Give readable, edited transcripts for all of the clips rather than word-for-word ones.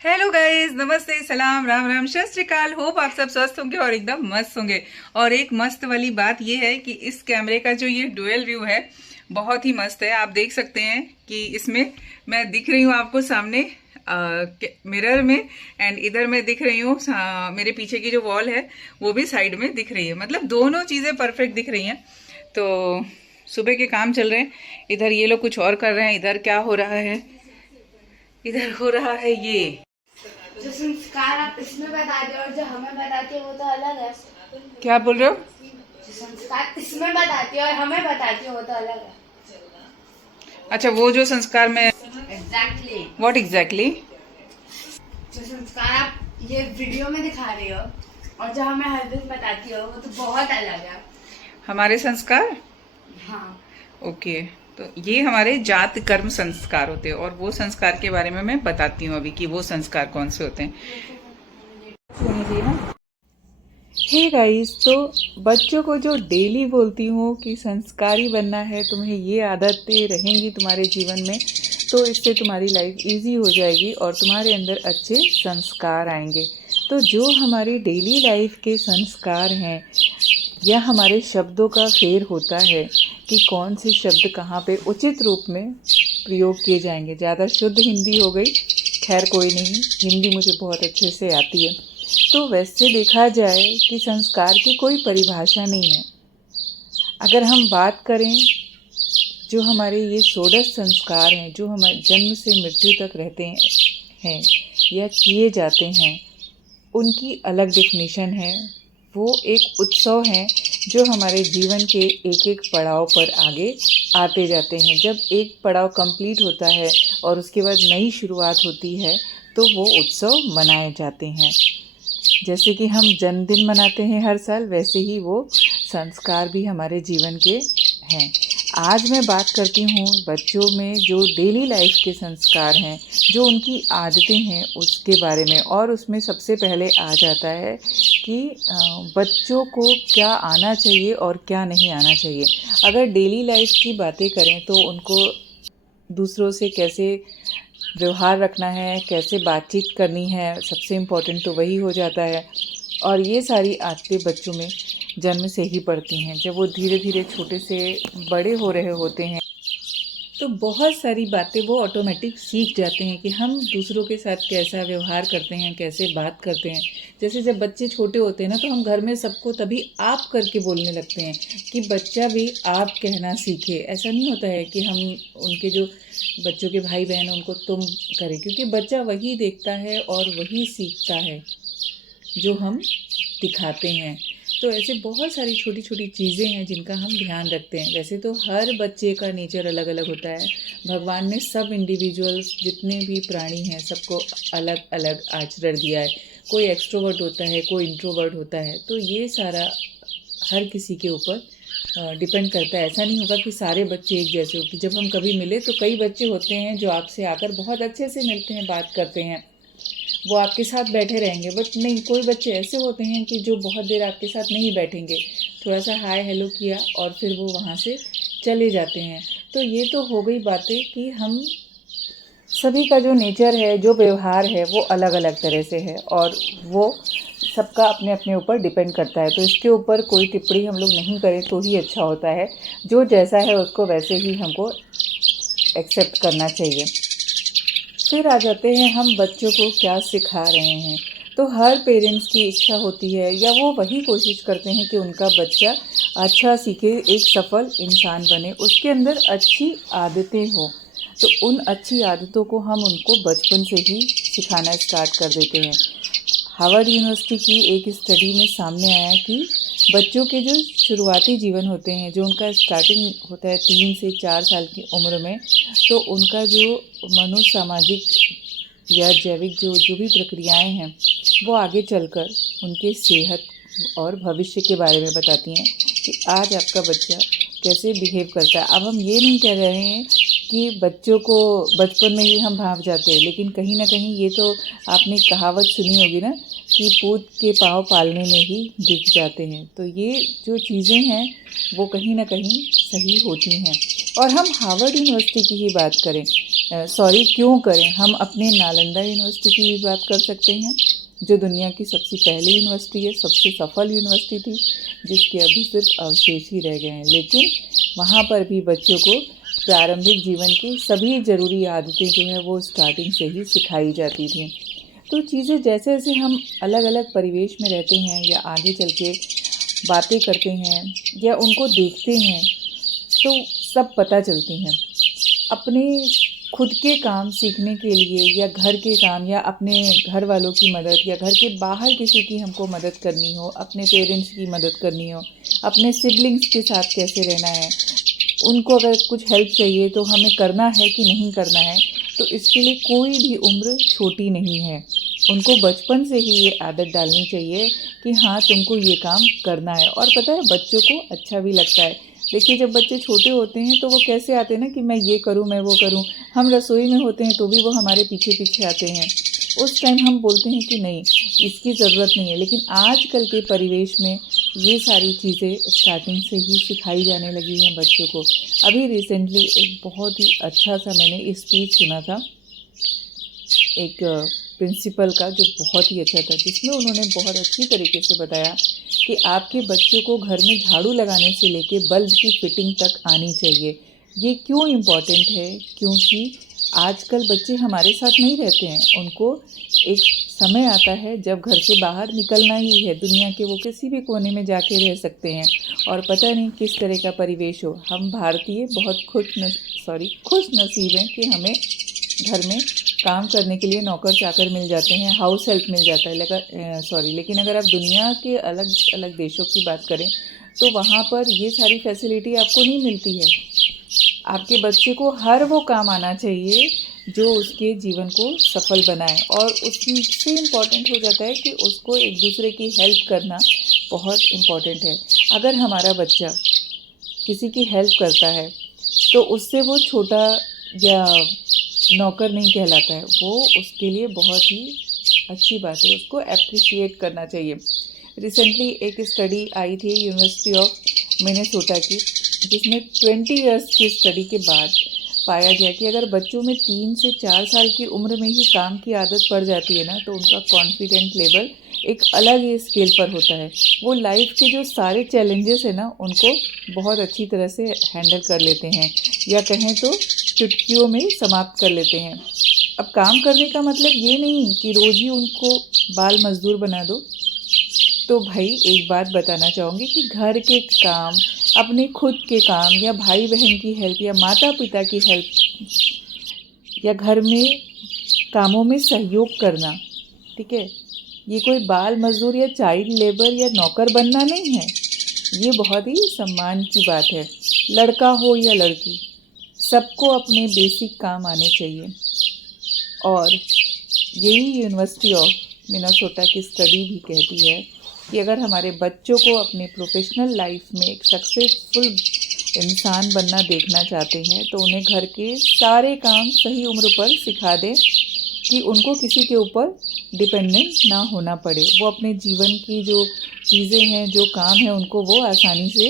Hello guys, नमस्ते, सलाम, राम राम, सत श्री अकाल। होप आप सब स्वस्थ होंगे और एकदम मस्त होंगे। और एक मस्त वाली बात ये है कि इस कैमरे का जो ये डुअल व्यू है बहुत ही मस्त है। आप देख सकते हैं कि इसमें मैं दिख रही हूँ आपको सामने मिरर में, एंड इधर मैं दिख रही हूँ मेरे पीछे की जो वॉल है वो भी साइड में दिख रही है। मतलब दोनों चीजें परफेक्ट दिख रही हैं। तो सुबह के काम चल रहे हैं। इधर ये लोग कुछ और कर रहे हैं। इधर क्या हो रहा है? इधर हो रहा है ये जो संस्कार आप इसमें बताते हो और जो हमें बताते हो वो तो अलग है। क्या बोल रहे हो? जो संस्कार इसमें बताते हो और हमें बताते हो वो तो अलग है। अच्छा, वो जो संस्कार में एग्जैक्टली व्हाट एग्जैक्टली? जो संस्कार आप ये वीडियो में दिखा रहे हो और जो हमें हर दिन बताती हो वो तो बहुत अलग है। हमारे संस्कार? हाँ, ओके। तो ये हमारे जात कर्म संस्कार होते हैं और वो संस्कार के बारे में मैं बताती हूँ अभी कि वो संस्कार कौन से होते हैं। सुनिए ना। हे गाइस, तो बच्चों को जो डेली बोलती हूँ कि संस्कारी बनना है, तुम्हें ये आदतें रहेंगी तुम्हारे जीवन में तो इससे तुम्हारी लाइफ इजी हो जाएगी और तुम्हारे अंदर अच्छे संस्कार आएंगे। तो जो हमारी डेली लाइफ के संस्कार हैं या हमारे शब्दों का फेर होता है कि कौन से शब्द कहाँ पे उचित रूप में प्रयोग किए जाएंगे। ज़्यादा शुद्ध हिंदी हो गई, खैर कोई नहीं, हिंदी मुझे बहुत अच्छे से आती है। तो वैसे देखा जाए कि संस्कार की कोई परिभाषा नहीं है। अगर हम बात करें जो हमारे ये षोडश संस्कार हैं जो हमारे जन्म से मृत्यु तक रहते हैं या किए जाते हैं, उनकी अलग डेफिनेशन है। वो एक उत्सव है जो हमारे जीवन के एक एक पड़ाव पर आगे आते जाते हैं। जब एक पड़ाव कंप्लीट होता है और उसके बाद नई शुरुआत होती है तो वो उत्सव मनाए जाते हैं। जैसे कि हम जन्मदिन मनाते हैं हर साल, वैसे ही वो संस्कार भी हमारे जीवन के हैं। आज मैं बात करती हूँ बच्चों में जो डेली लाइफ के संस्कार हैं, जो उनकी आदतें हैं उसके बारे में। और उसमें सबसे पहले आ जाता है कि बच्चों को क्या आना चाहिए और क्या नहीं आना चाहिए। अगर डेली लाइफ की बातें करें तो उनको दूसरों से कैसे व्यवहार रखना है, कैसे बातचीत करनी है, सबसे इम्पोर्टेंट तो वही हो जाता है। और ये सारी आदतें बच्चों में जन्म से ही पड़ती हैं। जब वो धीरे धीरे छोटे से बड़े हो रहे होते हैं तो बहुत सारी बातें वो ऑटोमेटिक सीख जाते हैं कि हम दूसरों के साथ कैसा व्यवहार करते हैं, कैसे बात करते हैं। जैसे जब बच्चे छोटे होते हैं ना तो हम घर में सबको तभी आप करके बोलने लगते हैं कि बच्चा भी आप कहना सीखे। ऐसा नहीं होता है कि हम उनके जो बच्चों के भाई बहन उनको तुम करें, क्योंकि बच्चा वही देखता है और वही सीखता है जो हम दिखाते हैं। तो ऐसे बहुत सारी छोटी छोटी चीज़ें हैं जिनका हम ध्यान रखते हैं। वैसे तो हर बच्चे का नेचर अलग अलग होता है। भगवान ने सब इंडिविजुअल्स जितने भी प्राणी हैं सबको अलग अलग आचरण दिया है। कोई एक्सट्रोवर्ट होता है, कोई इंट्रोवर्ट होता है। तो ये सारा हर किसी के ऊपर डिपेंड करता है। ऐसा नहीं होगा कि सारे बच्चे एक जैसे हो कि जब हम कभी मिले तो कई बच्चे होते हैं जो आपसे आकर बहुत अच्छे से मिलते हैं, बात करते हैं, वो आपके साथ बैठे रहेंगे। बट नहीं, कोई बच्चे ऐसे होते हैं कि जो बहुत देर आपके साथ नहीं बैठेंगे, थोड़ा सा हाय हेलो किया और फिर वो वहाँ से चले जाते हैं। तो ये तो हो गई बातें कि हम सभी का जो नेचर है, जो व्यवहार है वो अलग अलग तरह से है और वो सबका अपने अपने ऊपर डिपेंड करता है। तो इसके ऊपर कोई टिप्पणी हम लोग नहीं करें तो ही अच्छा होता है। जो जैसा है उसको वैसे ही हमको एक्सेप्ट करना चाहिए। फिर आ जाते हैं हम बच्चों को क्या सिखा रहे हैं। तो हर पेरेंट्स की इच्छा होती है या वो वही कोशिश करते हैं कि उनका बच्चा अच्छा सीखे, एक सफल इंसान बने, उसके अंदर अच्छी आदतें हो। तो उन अच्छी आदतों को हम उनको बचपन से ही सिखाना स्टार्ट कर देते हैं। हार्वर्ड यूनिवर्सिटी की एक स्टडी में सामने आया कि बच्चों के जो शुरुआती जीवन होते हैं, जो उनका स्टार्टिंग होता है 3 से 4 साल की उम्र में, तो उनका जो मनोसामाजिक या जैविक जो जो भी प्रक्रियाएं हैं वो आगे चलकर उनके सेहत और भविष्य के बारे में बताती हैं कि आज आपका बच्चा कैसे बिहेव करता है। अब हम ये नहीं कह रहे हैं कि बच्चों को बचपन में ही हम भांप जाते हैं, लेकिन कहीं ना कहीं ये तो आपने कहावत सुनी होगी ना कि पूत के पाँव पालने में ही दिख जाते हैं। तो ये जो चीज़ें हैं वो कहीं ना कहीं सही होती हैं। और हम हार्वर्ड यूनिवर्सिटी की ही बात करें, क्यों करें, हम अपने नालंदा यूनिवर्सिटी की भी बात कर सकते हैं, जो दुनिया की सबसे पहली यूनिवर्सिटी है, सबसे सफल यूनिवर्सिटी थी, जिसके अभी सिर्फ अवशेष ही रह गए हैं। लेकिन वहाँ पर भी बच्चों को प्रारंभिक जीवन की सभी ज़रूरी आदतें जो है वो स्टार्टिंग से ही सिखाई जाती थी। तो चीज़ें जैसे जैसे हम अलग अलग परिवेश में रहते हैं या आगे चल के बातें करते हैं या उनको देखते हैं तो सब पता चलती हैं। अपने खुद के काम सीखने के लिए या घर के काम या अपने घर वालों की मदद या घर के बाहर किसी की हमको मदद करनी हो, अपने पेरेंट्स की मदद करनी हो, अपने सिबलिंग्स के साथ कैसे रहना है, उनको अगर कुछ हेल्प चाहिए तो हमें करना है कि नहीं करना है, तो इसके लिए कोई भी उम्र छोटी नहीं है। उनको बचपन से ही ये आदत डालनी चाहिए कि हाँ तुमको ये काम करना है। और पता है बच्चों को अच्छा भी लगता है। देखिए जब बच्चे छोटे होते हैं तो वो कैसे आते हैं ना कि मैं ये करूँ, मैं वो करूँ। हम रसोई में होते हैं तो भी वो हमारे पीछे पीछे आते हैं। उस टाइम हम बोलते हैं कि नहीं इसकी ज़रूरत नहीं है, लेकिन आजकल के परिवेश में ये सारी चीज़ें स्टार्टिंग से ही सिखाई जाने लगी हैं बच्चों को। अभी रिसेंटली एक बहुत ही अच्छा सा मैंने स्पीच सुना था एक प्रिंसिपल का, जो बहुत ही अच्छा था, जिसमें उन्होंने बहुत अच्छी तरीके से बताया कि आपके बच्चों को घर में झाड़ू लगाने से लेके बल्ब की फिटिंग तक आनी चाहिए। ये क्यों इम्पॉर्टेंट है? क्योंकि आजकल बच्चे हमारे साथ नहीं रहते हैं। उनको एक समय आता है जब घर से बाहर निकलना ही है, दुनिया के वो किसी भी कोने में जाके रह सकते हैं और पता नहीं किस तरह का परिवेश हो। हम भारतीय बहुत खुश नसीब हैं कि हमें घर में काम करने के लिए नौकर चाकर मिल जाते हैं, हाउस हेल्प मिल जाता है। लेकिन अगर आप दुनिया के अलग अलग देशों की बात करें तो वहाँ पर ये सारी फैसिलिटी आपको नहीं मिलती है। आपके बच्चे को हर वो काम आना चाहिए जो उसके जीवन को सफल बनाए, और उससे इम्पॉर्टेंट हो जाता है कि उसको एक दूसरे की हेल्प करना बहुत इम्पॉर्टेंट है। अगर हमारा बच्चा किसी की हेल्प करता है तो उससे वो छोटा या नौकर नहीं कहलाता है, वो उसके लिए बहुत ही अच्छी बात है, उसको अप्रिशिएट करना चाहिए। रिसेंटली एक स्टडी आई थी यूनिवर्सिटी ऑफ मिनेसोटा की, जिसमें 20 इयर्स की स्टडी के बाद पाया गया कि अगर बच्चों में 3 से 4 साल की उम्र में ही काम की आदत पड़ जाती है ना, तो उनका कॉन्फिडेंट लेवल एक अलग ही स्केल पर होता है। वो लाइफ के जो सारे चैलेंजेस है ना उनको बहुत अच्छी तरह से हैंडल कर लेते हैं, या कहें तो चुटकियों में समाप्त कर लेते हैं। अब काम करने का मतलब ये नहीं कि रोज़ ही उनको बाल मजदूर बना दो। तो भाई एक बात बताना चाहूँगी कि घर के काम, अपने खुद के काम, या भाई बहन की हेल्प, या माता पिता की हेल्प, या घर में कामों में सहयोग करना, ठीक है, ये कोई बाल मजदूर या चाइल्ड लेबर या नौकर बनना नहीं है। ये बहुत ही सम्मान की बात है। लड़का हो या लड़की, सबको अपने बेसिक काम आने चाहिए। और यही यूनिवर्सिटी ऑफ मिनेसोटा की स्टडी भी कहती है कि अगर हमारे बच्चों को अपने प्रोफेशनल लाइफ में एक सक्सेसफुल इंसान बनना देखना चाहते हैं तो उन्हें घर के सारे काम सही उम्र पर सिखा दें कि उनको किसी के ऊपर डिपेंडेंट ना होना पड़े। वो अपने जीवन की जो चीज़ें हैं, जो काम है, उनको वो आसानी से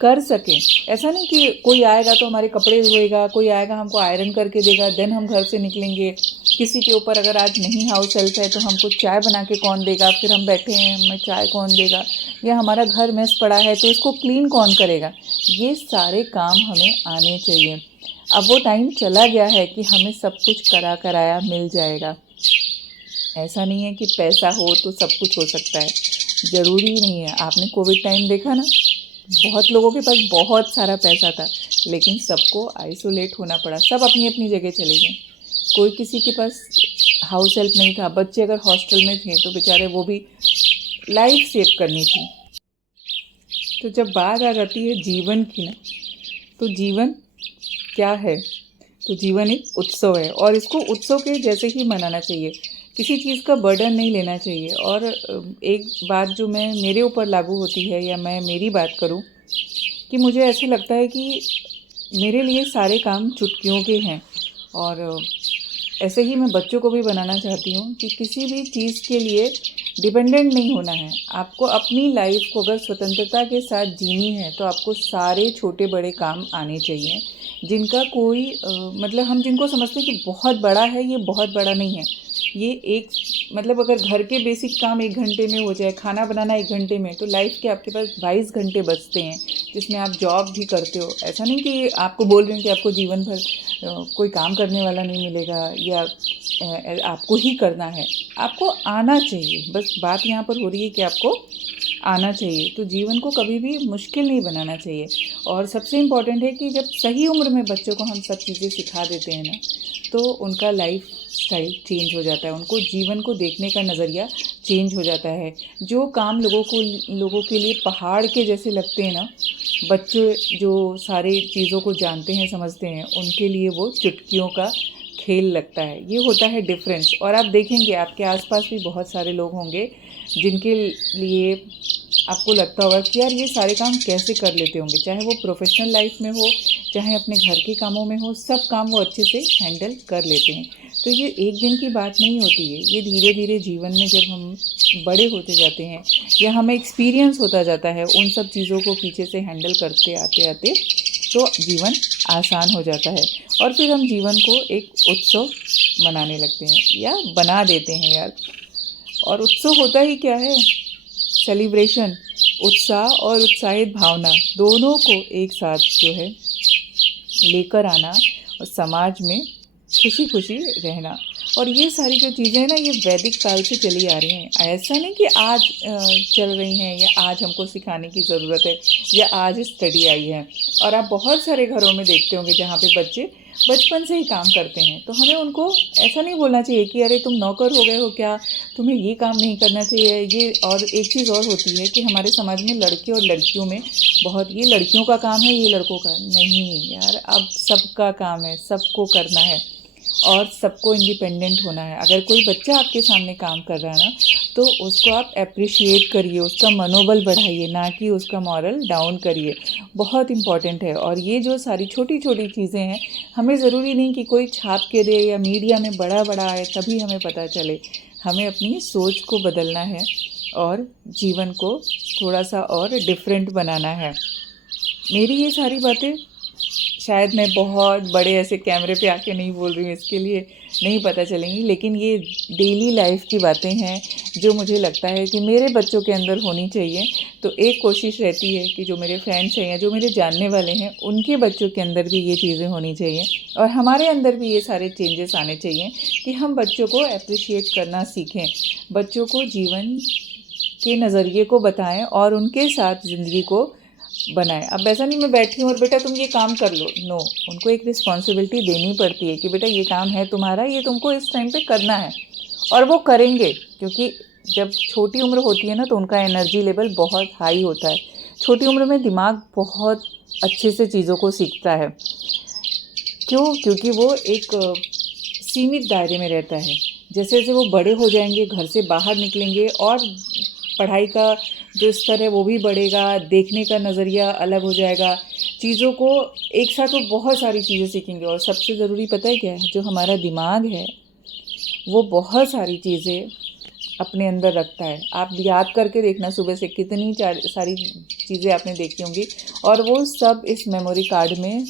कर सकें। ऐसा नहीं कि कोई आएगा तो हमारे कपड़े धोएगा, कोई आएगा हमको आयरन करके देगा, देन हम घर से निकलेंगे। किसी के ऊपर अगर आज नहीं हाउस हेल्प है तो हमको चाय बना के कौन देगा, फिर हम बैठे हैं हमें चाय कौन देगा, या हमारा घर मेस पड़ा है तो इसको क्लीन कौन करेगा। ये सारे काम हमें आने चाहिए। अब वो टाइम चला गया है कि हमें सब कुछ कराया मिल जाएगा। ऐसा नहीं है कि पैसा हो तो सब कुछ हो सकता है, ज़रूरी नहीं है। आपने कोविड टाइम देखा ना, बहुत लोगों के पास बहुत सारा पैसा था लेकिन सबको आइसोलेट होना पड़ा, सब अपनी अपनी जगह चले गए। कोई किसी के पास हाउस हेल्प नहीं था, बच्चे अगर हॉस्टल में थे तो बेचारे वो भी लाइफ सेव करनी थी। तो जब बात आ जाती है जीवन की ना, तो जीवन क्या है? तो जीवन एक उत्सव है और इसको उत्सव के जैसे ही मनाना चाहिए, किसी चीज़ का बर्डन नहीं लेना चाहिए। और एक बात जो मेरे ऊपर लागू होती है, या मैं मेरी बात करूं, कि मुझे ऐसा लगता है कि मेरे लिए सारे काम चुटकियों के हैं और ऐसे ही मैं बच्चों को भी बनाना चाहती हूँ कि किसी भी चीज़ के लिए डिपेंडेंट नहीं होना है। आपको अपनी लाइफ को अगर स्वतंत्रता के साथ जीनी है तो आपको सारे छोटे बड़े काम आने चाहिए, जिनका कोई मतलब हम जिनको समझते हैं कि बहुत बड़ा है, ये बहुत बड़ा नहीं है। ये एक मतलब अगर घर के बेसिक काम 1 घंटे में हो जाए, खाना बनाना 1 घंटे में, तो लाइफ के आपके पास 22 घंटे बचते हैं, जिसमें आप जॉब भी करते हो। ऐसा नहीं कि आपको बोल रही हूँ कि आपको जीवन भर कोई काम करने वाला नहीं मिलेगा या आपको ही करना है। आपको आना चाहिए, बस बात यहाँ पर हो रही है कि आपको आना चाहिए। तो जीवन को कभी भी मुश्किल नहीं बनाना चाहिए। और सबसे इम्पॉर्टेंट है कि जब सही उम्र में बच्चों को हम सब चीज़ें सिखा देते हैं ना, तो उनका लाइफ स्टाइल चेंज हो जाता है, उनको जीवन को देखने का नज़रिया चेंज हो जाता है। जो काम लोगों के लिए पहाड़ के जैसे लगते हैं ना, बच्चे जो सारे चीज़ों को जानते हैं, समझते हैं, उनके लिए वो चुटकियों का खेल लगता है। ये होता है डिफरेंस। और आप देखेंगे आपके आसपास भी बहुत सारे लोग होंगे जिनके लिए आपको लगता होगा कि यार ये सारे काम कैसे कर लेते होंगे, चाहे वो प्रोफेशनल लाइफ में हो, चाहे अपने घर के कामों में हो, सब काम वो अच्छे से हैंडल कर लेते हैं। तो ये एक दिन की बात नहीं होती है, ये धीरे धीरे जीवन में जब हम बड़े होते जाते हैं या हमें एक्सपीरियंस होता जाता है उन सब चीज़ों को पीछे से हैंडल करते आते आते, तो जीवन आसान हो जाता है। और फिर हम जीवन को एक उत्सव मनाने लगते हैं या बना देते हैं यार। और उत्सव होता ही क्या है? सेलिब्रेशन। उत्साह और उत्साहित भावना दोनों को एक साथ जो है लेकर आना और समाज में खुशी खुशी रहना। और ये सारी जो चीज़ें हैं ना, ये वैदिक काल से चली आ रही हैं। ऐसा नहीं कि आज चल रही हैं या आज हमको सिखाने की ज़रूरत है या आज स्टडी आई है। और आप बहुत सारे घरों में देखते होंगे जहाँ पे बच्चे बचपन से ही काम करते हैं। तो हमें उनको ऐसा नहीं बोलना चाहिए कि अरे तुम नौकर हो गए हो क्या, तुम्हें ये काम नहीं करना चाहिए ये। और एक चीज़ और होती है कि हमारे समाज में लड़के और लड़कियों में बहुत, ये लड़कियों का काम है, ये लड़कों का नहीं यार। अब सबका काम है, सबको करना है और सबको इंडिपेंडेंट होना है। अगर कोई बच्चा आपके सामने काम कर रहा है ना, तो उसको आप अप्रिशिएट करिए, उसका मनोबल बढ़ाइए, ना कि उसका मॉरल डाउन करिए। बहुत इम्पॉर्टेंट है। और ये जो सारी छोटी छोटी चीज़ें हैं, हमें ज़रूरी नहीं कि कोई छाप के दे या मीडिया में बड़ा बड़ा आए तभी हमें पता चले। हमें अपनी सोच को बदलना है और जीवन को थोड़ा सा और डिफरेंट बनाना है। मेरी ये सारी बातें शायद मैं बहुत बड़े ऐसे कैमरे पे आके नहीं बोल रही हूँ, इसके लिए नहीं पता चलेंगी, लेकिन ये डेली लाइफ की बातें हैं जो मुझे लगता है कि मेरे बच्चों के अंदर होनी चाहिए। तो एक कोशिश रहती है कि जो मेरे फ्रेंड्स हैं या जो मेरे जानने वाले हैं, उनके बच्चों के अंदर भी ये चीज़ें होनी चाहिए और हमारे अंदर भी ये सारे चेंजेस आने चाहिए कि हम बच्चों को अप्रिशिएट करना सीखें, बच्चों को जीवन के नज़रिए को बताएं और उनके साथ ज़िंदगी को बनाए। अब ऐसा नहीं मैं बैठी हूँ और बेटा तुम ये काम कर लो, नो। उनको एक रिस्पॉन्सिबिलिटी देनी पड़ती है कि बेटा ये काम है तुम्हारा, ये तुमको इस टाइम पे करना है। और वो करेंगे, क्योंकि जब छोटी उम्र होती है ना तो उनका एनर्जी लेवल बहुत हाई होता है। छोटी उम्र में दिमाग बहुत अच्छे से चीज़ों को सीखता है। क्यों? क्योंकि वो एक सीमित दायरे में रहता है। जैसे जैसे वो बड़े हो जाएंगे, घर से बाहर निकलेंगे और पढ़ाई का जो स्तर है वो भी बढ़ेगा, देखने का नज़रिया अलग हो जाएगा, चीज़ों को एक साथ वो बहुत सारी चीज़ें सीखेंगे। और सबसे ज़रूरी पता है क्या है? जो हमारा दिमाग है वो बहुत सारी चीज़ें अपने अंदर रखता है। आप याद करके देखना, सुबह से कितनी सारी चीज़ें आपने देखी होंगी और वो सब इस मेमोरी कार्ड में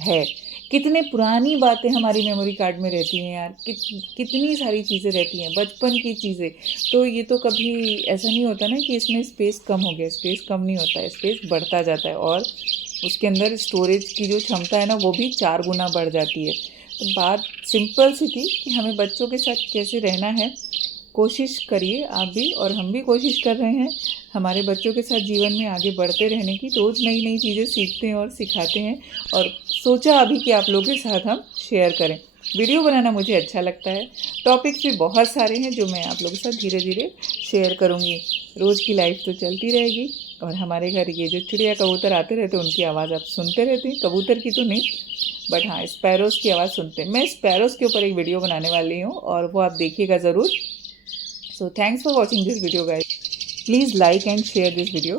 है। कितने पुरानी बातें हमारी मेमोरी कार्ड में रहती हैं यार, कितनी सारी चीज़ें रहती हैं, बचपन की चीज़ें। तो ये तो कभी ऐसा नहीं होता ना कि इसमें स्पेस कम हो गया, स्पेस कम नहीं होता है, स्पेस बढ़ता जाता है और उसके अंदर स्टोरेज की जो क्षमता है ना वो भी 4 गुना बढ़ जाती है। तो बात सिंपल सी थी कि हमें बच्चों के साथ कैसे रहना है। कोशिश करिए आप भी और हम भी कोशिश कर रहे हैं हमारे बच्चों के साथ जीवन में आगे बढ़ते रहने की। रोज़ नई नई चीज़ें सीखते हैं और सिखाते हैं और सोचा अभी कि आप लोगों के साथ हम शेयर करें। वीडियो बनाना मुझे अच्छा लगता है, टॉपिक्स भी बहुत सारे हैं जो मैं आप लोगों के साथ धीरे धीरे शेयर करूँगी। रोज़ की लाइफ तो चलती रहेगी और हमारे घर ये जो चिड़िया कबूतर आते रहते हैं उनकी आवाज़ आप सुनते रहते हैं। कबूतर की तो नहीं, बट हाँ स्पैरोज़ की आवाज़ सुनते हैं। मैं स्पैरोज़ के ऊपर एक वीडियो बनाने वाली हूँ और वो आप देखिएगा ज़रूर। So thanks for watching this video guys. Please like and share this video.